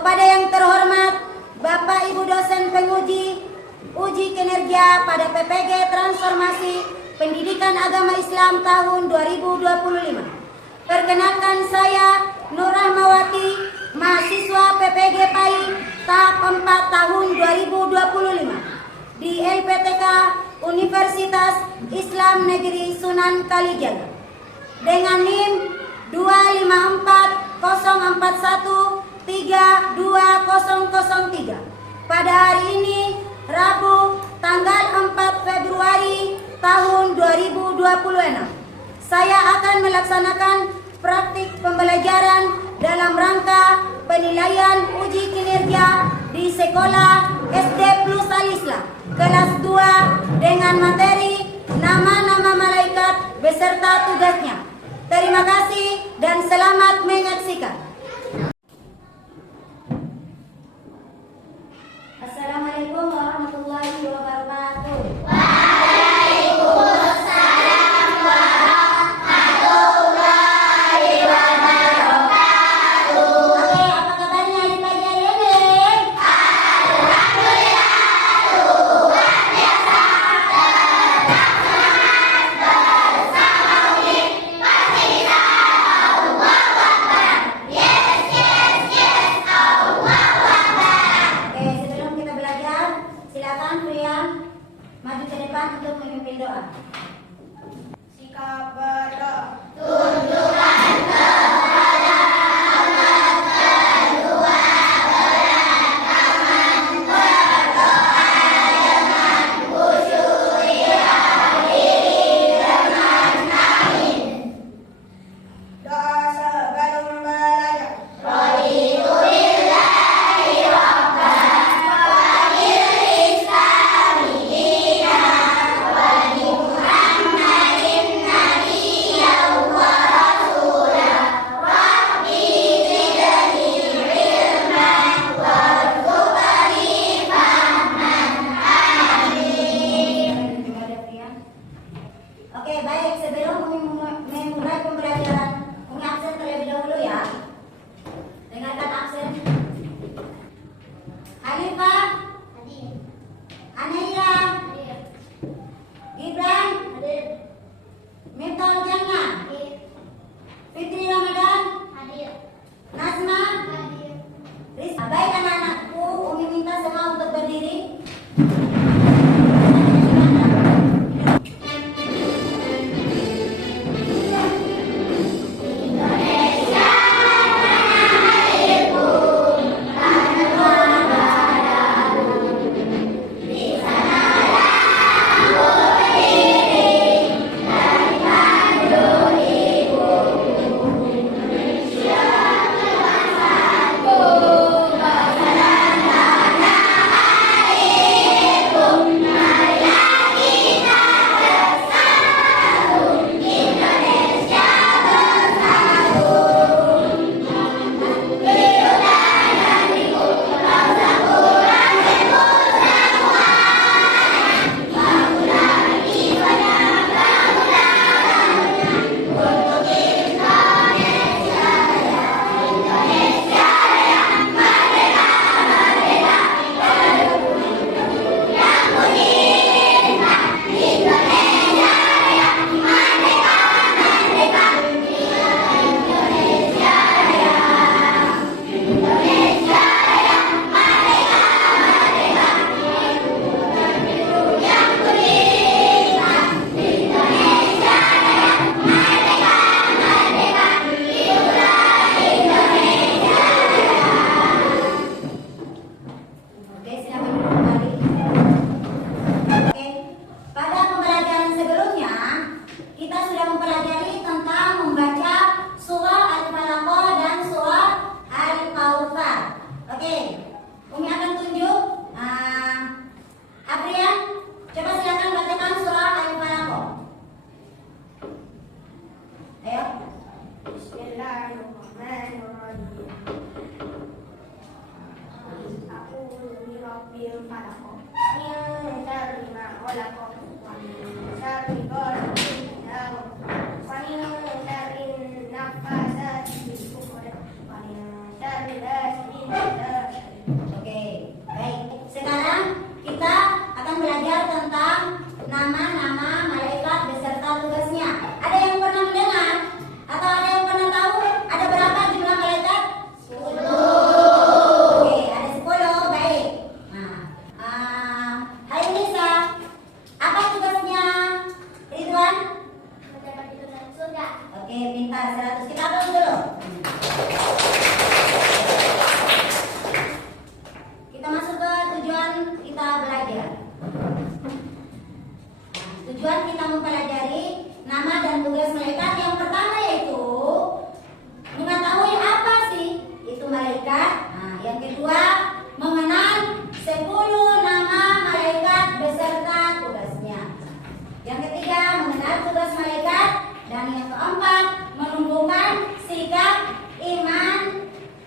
Kepada yang terhormat Bapak Ibu dosen penguji uji kinerja pada PPG Transformasi Pendidikan Agama Islam tahun 2025. Perkenalkan saya Nur Rahmawati, mahasiswa PPG PAI tahap 4 tahun 2025 di LPTK Universitas Islam Negeri Sunan Kalijaga dengan NIM 25404132003. Pada hari ini Rabu tanggal 4 Februari tahun 2026, saya akan melaksanakan praktik pembelajaran dalam rangka penilaian uji kinerja di sekolah SD Plus Al-Islam kelas 2 dengan materi nama-nama malaikat beserta tugasnya. Terima kasih dan selamat menyaksikan. Assalamualaikum warahmatullahi wabarakatuh. Waalaikumsalam warahmatullahi wabarakatuh. Oke, apa kabarnya di pagi hari ini? Alhamdulillah, luar biasa. Tetap semangat bersama Umi. Pasti bisa. Allahu Akbar. Yes, yes, yes. Allahu Akbar. Oke, sebelum kita belajar, silakan pria maju ke depan untuk memimpin doa. Sikap berdoa. Tunjukkan kepada Allah kedua beragama, berdoa dengan khusyuk, diri dengan amin. Doa sebelum belajar. Raditu billahi rabban wa bil islami dinan wa bi Muhammadin nabiyyan wa rasulah. Rabbi zidni ilman warzuqni fahman. Amin. Oke, baik, sebelum memulai pembelajaran, Umi absen terlebih dahulu ya. Dengarkan absen. Hanifah, hadir. Anaira, hadir. Gibran, hadir. Miftahul Jannah, hadir. Fitri Ramadan, hadir. Nazma, hadir. Rizka. Baik anak-anakku, Umi minta semua untuk berdiri. Oke, silakan kembali. Oke, pada pembelajaran sebelumnya kita sudah mempelajari tentang membaca surah Al-Falaq dan surah Al-Kautsar. Oke, Umi akan tunjuk. Aprian, coba silakan bacakan surah Al-Falaq. Ayo. Bismillahirrahmanirrahim. A'udzu birabbil falaq. Min syarri ma khalaq. Wa min syarri ghasiqin idza waqab. Wa min syarri naffasati fil 'uqad. Wa min syarri hasidin Oke, baik. Sekarang kita akan belajar tentang nama-nama malaikat beserta tugasnya. Ada yang pernah mendengar? Atau ada yang pernah tahu ada berapa jumlah malaikat? 10. Oke, ada 10. Baik. Hai Nisa, apa tugasnya Ridwan? Mendapat tugas surga. Oke, pintar 100. Kita aplaus dulu. Kita masuk ke tujuan kita belajar. Tujuan kita mempelajari nama dan tugas malaikat yang pertama yaitu mengetahui apa sih itu malaikat. Yang kedua mengenal 10 nama malaikat beserta tugasnya. Yang ketiga mengenal tugas malaikat dan yang keempat menumbuhkan sikap iman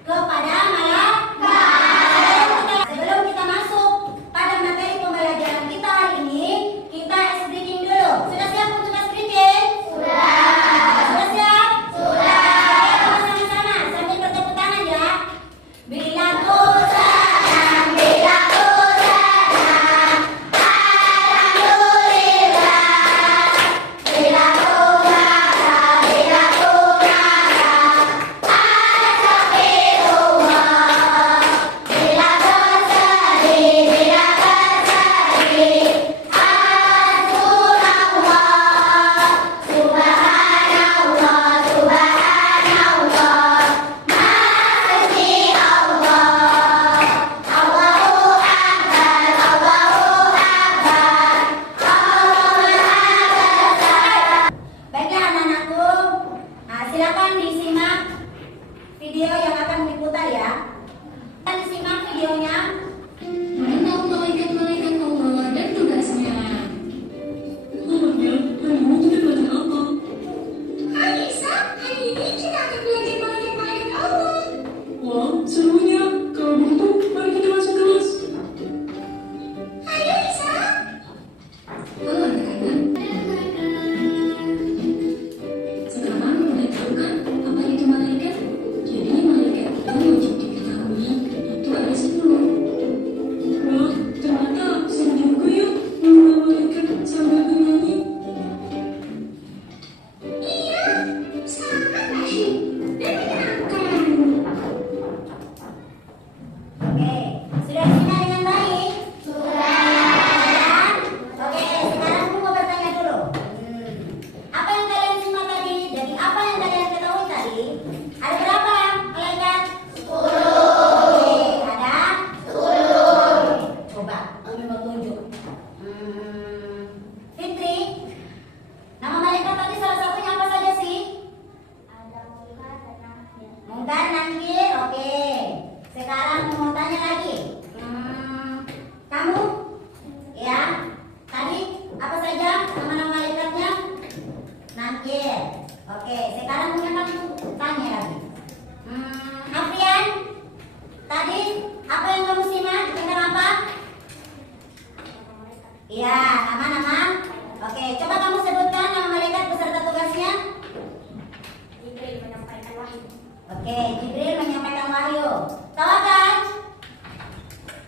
kepada malaikat. Sebelum kita masuk pada materi pembelajaran kita hari ini, kita ice breaking dulu. Sudah siap untuk ice breaking? Sudah siap? Ayo sama-sama sambil bertepuk tangan ya. Bila ku senang, bila ku senang, alhamdulillah. Bila ku marah, bila ku marah, astagfirullah. Bila bersedih, bila bersedih, hasbunallah. Subhanallah, subhanallah. Masya Allah. Allahu Akbar, Allahu Akbar. Allahumma akbar. Baiklah anak-anakku, silakan disimak video yang akan diputar ya. Kita disimak videonya. Mengenal malaikat-malaikat Allah dan tugasnya. Namanya, hari ini kita belajar apa? Hai Lisa, hari ini kita akan belajar malaikat-malaikat Allah. Wah, serunya. Kalau begitu, mari kita masuk kelas. Ayo Lisa. Halo anak-anak. Sekarang mulai tahu kan apa itu malaikat? Jadi malaikat itu wajib diketahui itu ada 10. Wah, ternyata seru juga ya mengenal malaikat sambil bernyanyi. Iya, sangat asyik dan menyenangkan. Oke, sudah disimak dengan baik? Sudah. Oke, sekarang aku mau bertanya dulu. Apa yang kalian simak tadi? Jadi apa yang kalian ketahui tadi? Ada berapa malaikat? 10. Oke, ada 10. Coba, Umi mau tunjuk. Fitri, nama malaikat tadi salah satunya apa saja sih? Ada munkar dan nakir. Mungkar, nakir, oke. Sekarang mau tanya lagi. Kamu? Ya. Tadi apa saja nama-nama malaikatnya? Nakir. Oke, sekarang punya kamu tanya lagi. Afrian? Tadi apa yang kamu simak? Tentang apa? Iya, nama-nama. Oke, coba kamu sebutkan nama malaikat beserta tugasnya. Jibril menyampaikan wahyu. Oke, Jibril menyampaikan wahyu. Tahu kan?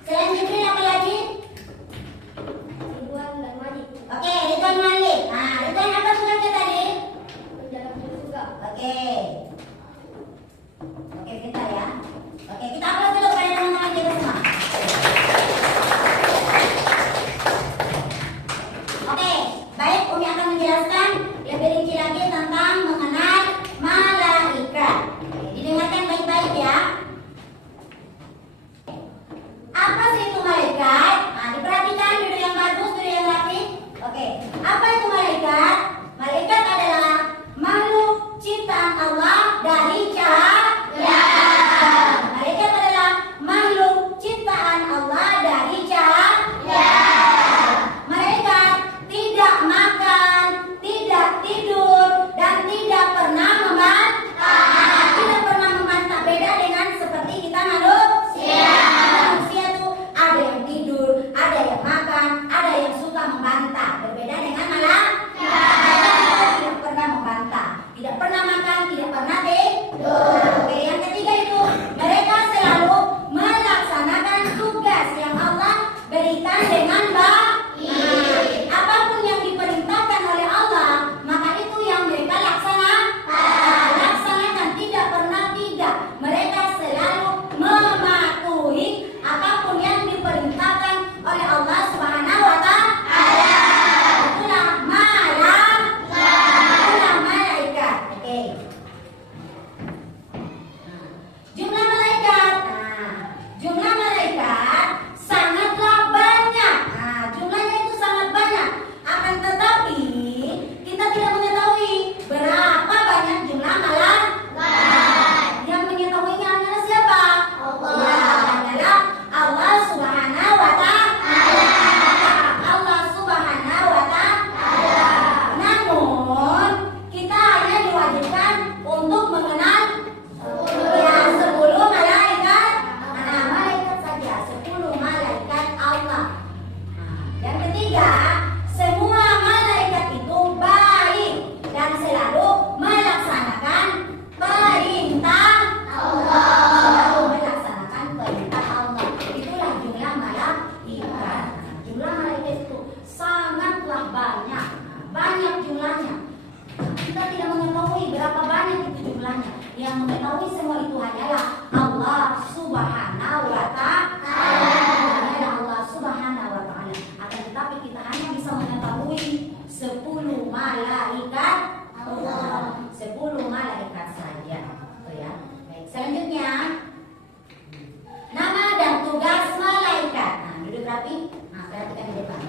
Selain Jibril apa lagi? Ridwan dan Malik. Oke, Ridwan Malik. Ridwan apa tugasnya tadi? Menjaga surga. Oke. Oke, pintar ya. Oke, kita upload dulu kepada teman-teman kita semua. Oke, baik, Umi akan menjelaskan lebih rinci lagi tentang mengenal malaikat. Didengarkan baik-baik Yang mengetahui semua itu hanyalah Allah Subhanahu wa Ta'ala. Hanyalah Allah Subhanahu wa Ta'ala. Akan tetapi kita hanya bisa mengetahui 10 malaikat Allah. 10 malaikat saja. Oh ya. Baik, selanjutnya nama dan tugas malaikat. Nah, duduk rapi. Nah, perhatikan di depan.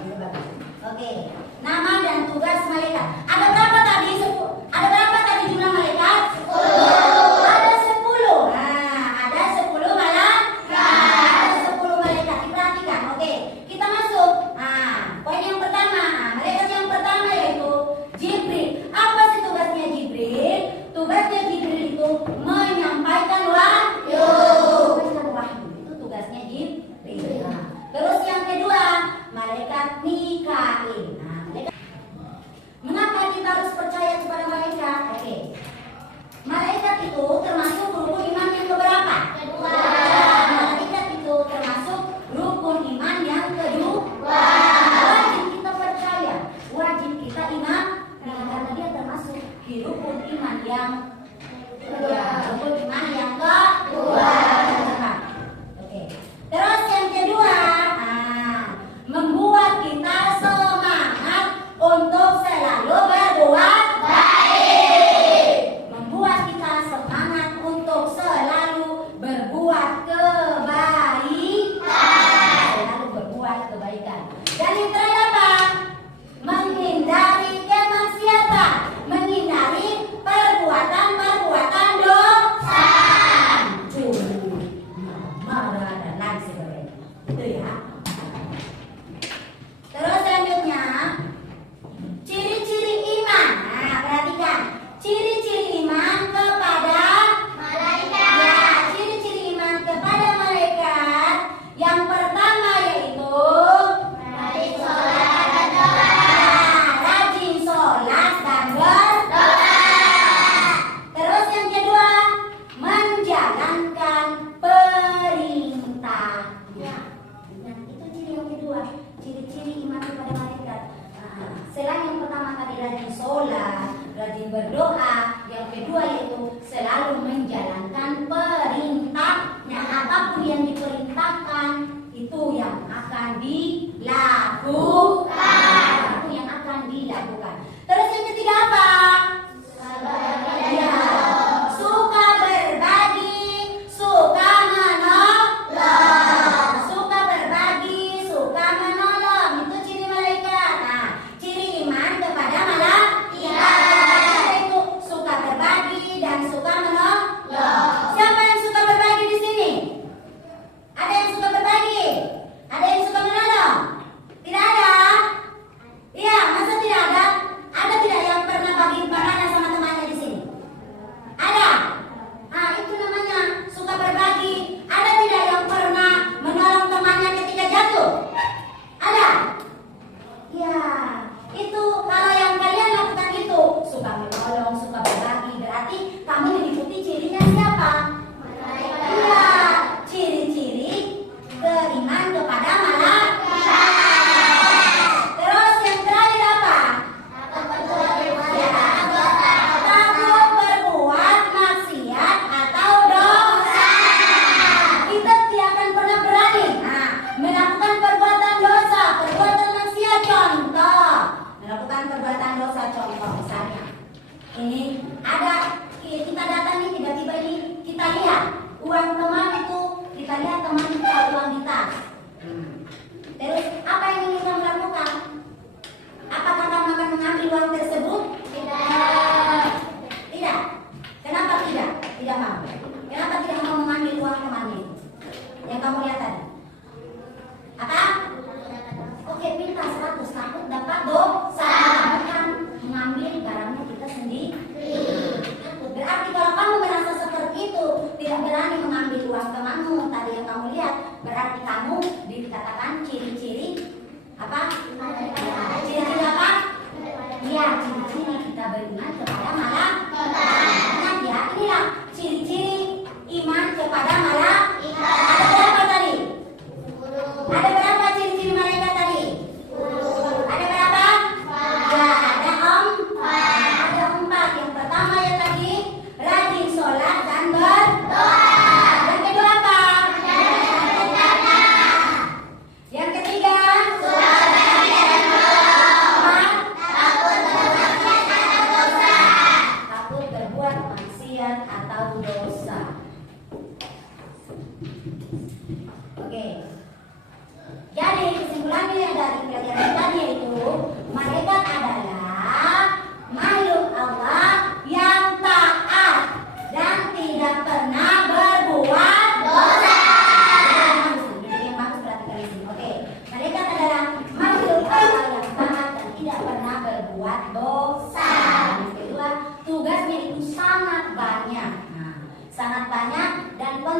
Oke. Nama dan tugas malaikat. Ada berapa tadi? Ada berapa tadi jumlah malaikat? 10. Ada 10. Nah, ada 10 malaikat. Ada 10 malaikat. Diperhatikan. Oke. Kita masuk. Nah, poin yang pertama. Malaikat yang pertama yaitu Jibril. Apa sih tugasnya Jibril? Tugasnya Jibril itu menyampaikan wahyu. Itu tugasnya Jibril. Nah, terus yang kedua, malaikat Mikail. Nah, mengapa kita harus percaya kepada malaikat? Oke. Malaikat itu termasuk rukun iman yang keberapa? Kedua. Malaikat itu termasuk rukun iman yang kedua. Wajib kita percaya, wajib kita iman, karena dia termasuk di rukun iman yang kedua. Rukun iman yang kedua. Oke. Terus yang kedua, membuat kita semangat untuk selalu berbuat baik. Membuat kita semangat untuk selalu berbuat kebaikan. Selalu berbuat kebaikan. Dan yang terakhir apa? Menghindari kemaksiatan, menghindari perbuatan-perbuatan dosa, curi, marah dan lain sebagainya. Itu ya. Terus selanjutnya, ciri-ciri iman. Nah, perhatikan. Ciri-ciri iman kepada malaikat. Ya, ciri-ciri iman kepada malaikat. Yang pertama yaitu rajin sholat dan doa. Rajin sholat dan berdoa. Terus yang kedua, menjalankan perintahnya. Nah, itu ciri yang kedua. Ciri-ciri iman kepada malaikat. Selain yang pertama tadi rajin sholat, rajin berdoa, yang kedua yaitu selalu menjalankan perintahnya. Apapun yang diperintahkan itu yang akan dilakukan. Itu yang akan dilakukan. Terus yang ketiga apa? Ya, suka berbagi, suka menolong. Suka berbagi, suka menolong. Itu ciri malaikat. Nah, ciri iman kepada malaikat itu suka berbagi dan suka menolong. Siapa yang suka berbagi di sini? Ada yang suka berbagi? Ada yang suka menolong? Tidak ada? Iya, masa tidak ada? Ada tidak yang pernah bagi makanan sama temannya di sini? Ada? Nah, itu namanya suka berbagi. Ada tidak yang pernah menolong temannya ketika jatuh? Ada? Ya, itu kalau yang kalian lakukan itu suka menolong, suka berbagi, berarti kamu mengikuti cirinya siapa? Iya, ciri-ciri keiman kepada malaikat. Terus yang terakhir apa? Takut berbuat maksiat atau dosa. Kita tidak akan pernah berani melakukan perbuatan dosa, perbuatan maksiat. Contoh, melakukan perbuatan dosa, contoh misalnya ini ada, kita datang nih, tiba-tiba ini kita lihat uang teman itu, kita lihat teman kita uang di tas. Terus apa yang ingin kamu lakukan? Apakah kamu akan mengambil uang tersebut? Tidak. Kenapa tidak? Tidak mau. Kenapa tidak mau mengambil uang temannya yang kamu lihat tadi? Apa? Oke, minta 100, takut dapat dosa. Bukan mengambil barangnya kita sendiri. Berarti kalau kamu merasa seperti itu, tidak berani mengambil uang temanmu tadi yang kamu lihat, berarti kamu dikatakan ciri-ciri apa? Ciri-ciri apa? Ya, ciri-ciri kita beriman kepada malaikat. Ingat ya, inilah ciri-ciri iman kepada malaikat. Ada berapa tadi? Ada berapa ciri-ciri malaikat tadi? Ada berapa? Ya, ada 4. Ada 4. Yang pertama ya tadi, rajin sholat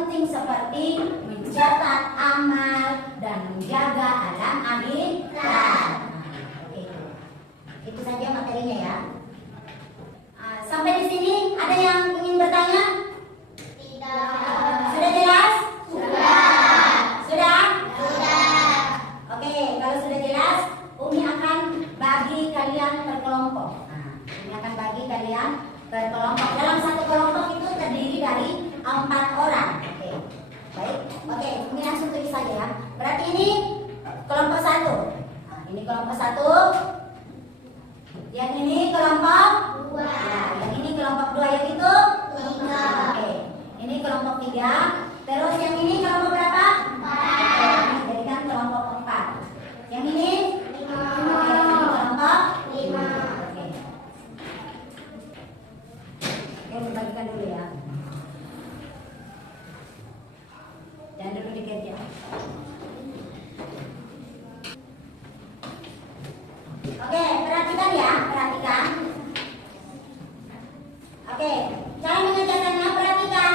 penting seperti mencatat amal dan menjaga alam akhirat. Oke. Itu saja materinya ya. Sampai di sini ada yang ingin bertanya? Tidak. Sudah jelas? Sudah. Sudah? Sudah. Oke, kalau sudah jelas, Umi akan bagi kalian per kelompok. Umi akan bagi kalian per kelompok. Dalam satu kelompok itu terdiri dari 4 orang. Oke, baik. Oke, Umi langsung tulis saja ya. Berarti ini kelompok 1. Ini kelompok 1. Yang ini kelompok 2. Yang ini kelompok 2. Yang itu 3. Oke, ini kelompok 3. Terus yang ini kelompok berapa? 4. Jadikan kelompok 4. Yang ini 5. Oke, ini kelompok 5. Oke. Oke, bagikan dulu ya. Jangan dulu dikerja. Oke, perhatikan ya, perhatikan. Oke, cara mengerjakannya perhatikan.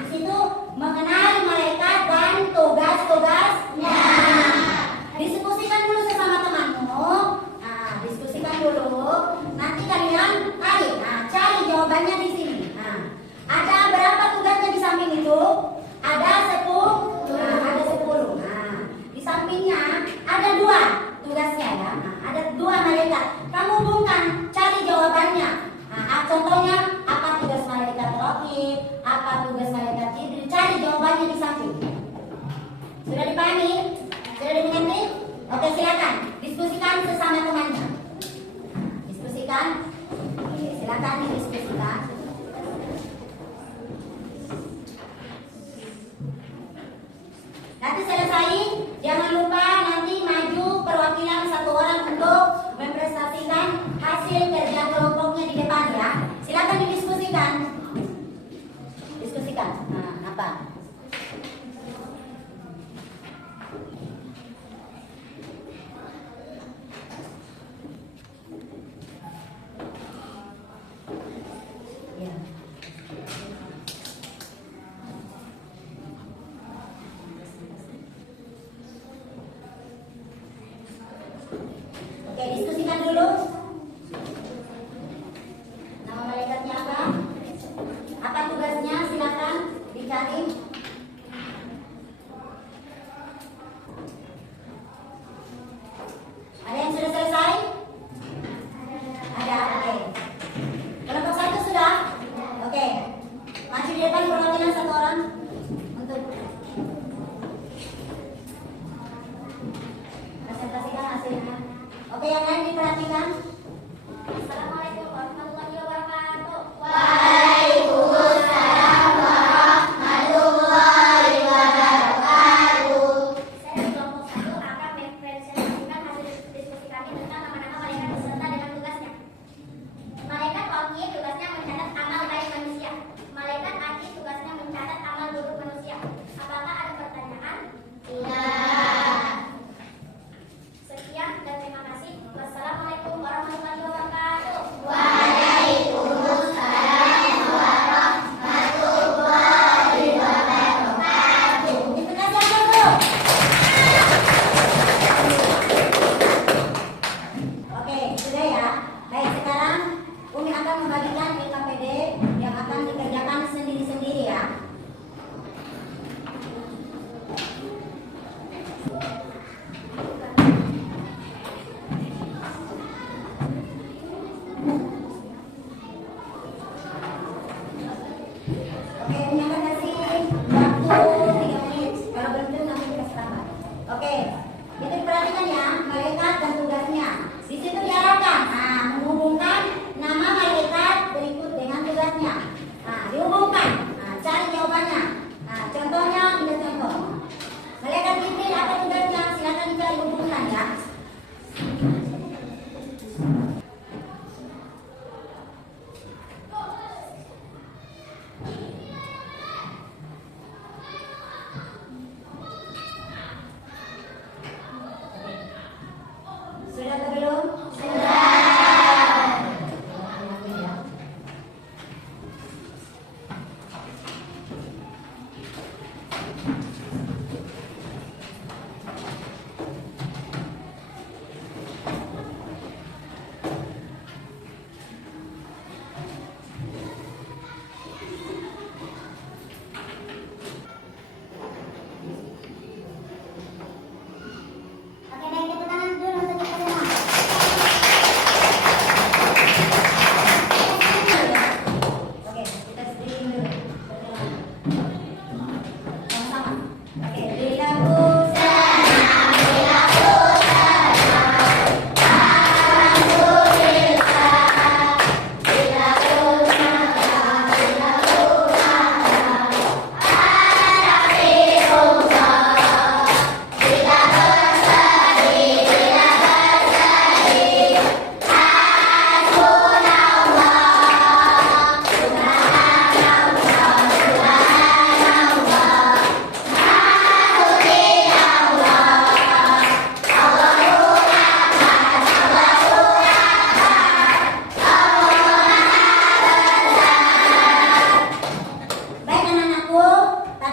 Di situ mengenali malaikat dan tugas-tugasnya. Diskusikan dulu sesama temanmu. Diskusikan dulu. Nanti kalian cari jawabannya di sini. Ada berapa tugasnya di samping itu? Ada 10. Ada 10. Di sampingnya ada 2 tugasnya ya. Ada 2 malaikat. Kamu hubungkan, cari jawabannya. Contohnya apa tugas malaikat Raqib, apa tugas malaikat Jibril, cari jawabannya di samping. Sudah dipahami? Sudah dimengerti? Oke, silakan diskusikan sesama temannya. Diskusikan. Oke, silakan didiskusikan. Nanti selesai, jangan lupa nanti maju perwakilan 1 orang untuk mempresentasikan hasil kerja kelompoknya di depan ya. Silakan didiskusikan. Diskusikan. Apa? Ya. Oke, diskusikan dulu. Nama malaikatnya apa? Apa tugasnya? Silakan dicari. Ada yang sudah selesai? Ada. Oke. Kelompok 1 sudah? Oke. Maju di depan perwakilan 1 orang untuk presentasikan hasilnya. Oke, yang lain diperhatikan. Assalamualaikum warahmatullahi wabarakatuh. Waalaikumsalam warahmatullahi wabarakatuh. Saya di kelompok 1 akan mempresentasikan hasil diskusi kami tentang nama-nama malaikat beserta dengan tugasnya. Malaikat Raqib tugasnya mencatat amal baik manusia. Malaikat Atid tugasnya mencatat amal buruk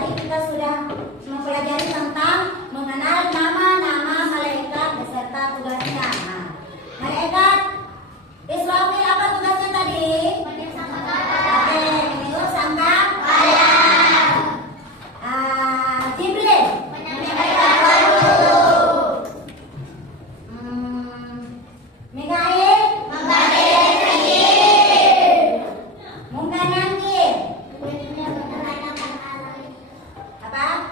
tadi kita sudah mempelajari tentang mengenal nama-nama malaikat beserta tugasnya. Nah, malaikat Israfil apa tugasnya tadi? Oke, meniup sangkakala. Jibril Mikail Mungkar Nakir apa?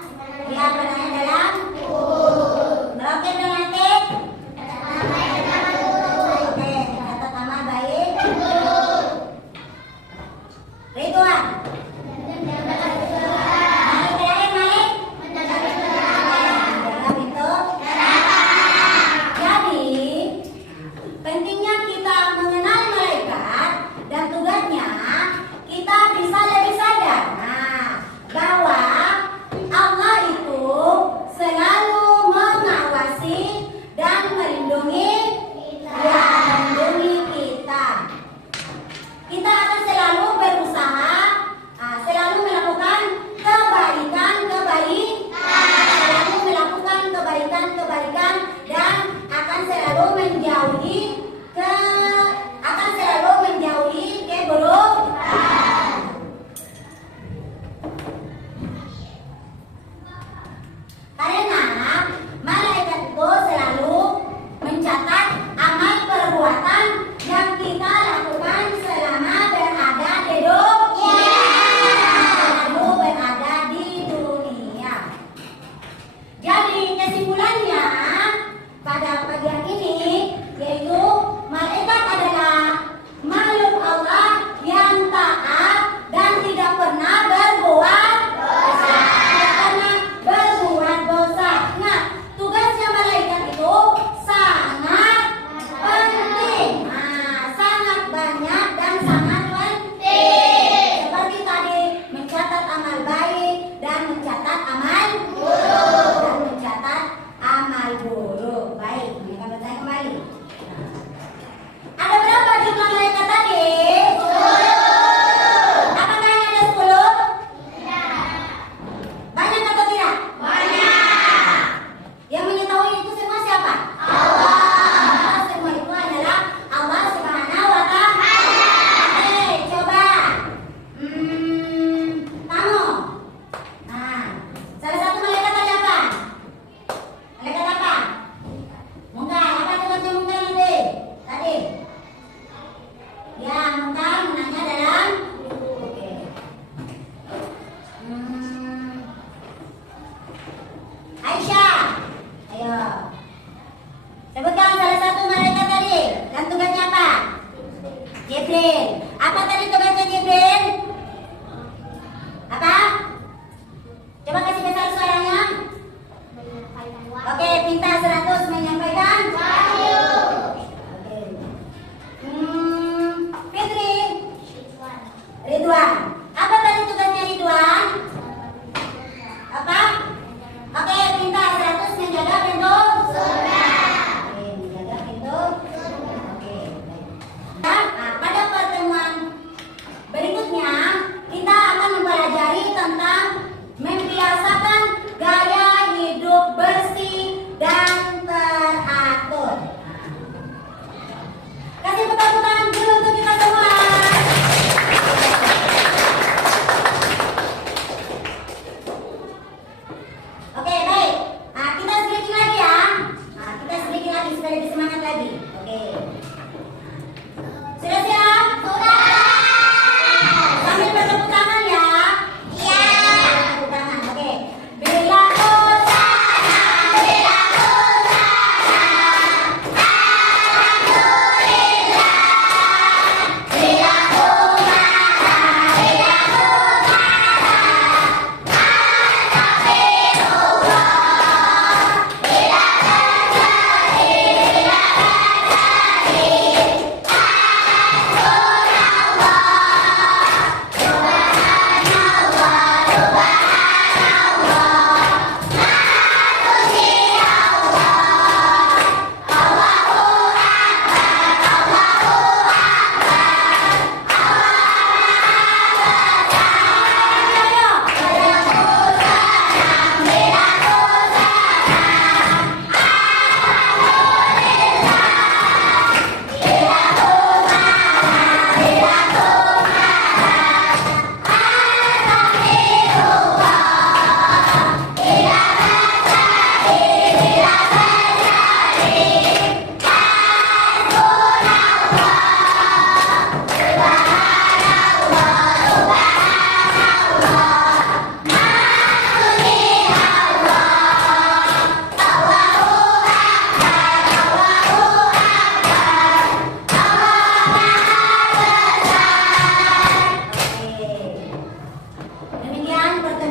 Dia berada dalam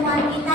kehidupan kita